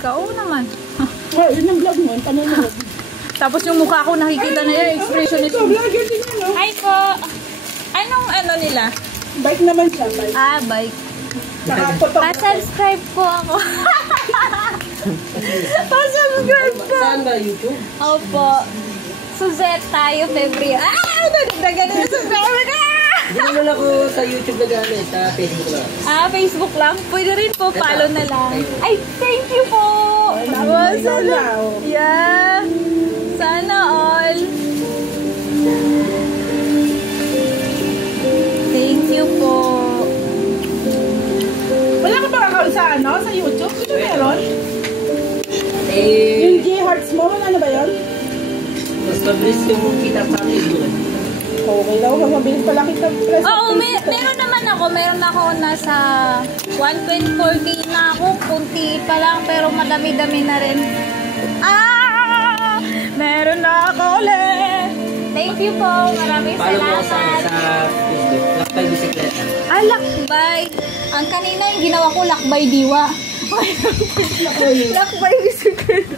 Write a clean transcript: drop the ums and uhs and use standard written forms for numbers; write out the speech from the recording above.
Oo naman. Oh, yun ang vlog mo, panonood. Tapos yung mukha ko nakikita na yan, expression nito. Vlogger din yan, no? Hi po! Anong ano nila? Bike naman siya, bike. Ah, bike. Pa-subscribe po ako. Pa-subscribe po. Saan ba YouTube? Opo. Suzette tayo, February. Ah! Nagdagan na sa February! Hindi naman ako sa YouTube na gamit, sa Facebook lang. Ah, Facebook lang? Pwede rin po, follow na lang. Ay, thank you po! Wow, sana. Yeah. Sana all. Thank you po. Wala ka ba account sa ano? Sa YouTube? Sino meron? Eh, Yung G-Hearts mo, wala na ba yun? mas mabilis yung kita sa Facebook. Okay daw, mas mabilis pala kita press. Oo, meron naman ako. Meron ako nasa 124K na ako. Kunti pa lang, pero madami-dami na rin. Ah! Meron na ako ulit. Thank you po. Maraming Follow mo salamat. sa Facebook. Lakbay Bisikleta. Ah, lakbay. Ang kanina yung ginawa ko, lakbay diwa. Lakbay bisikleta.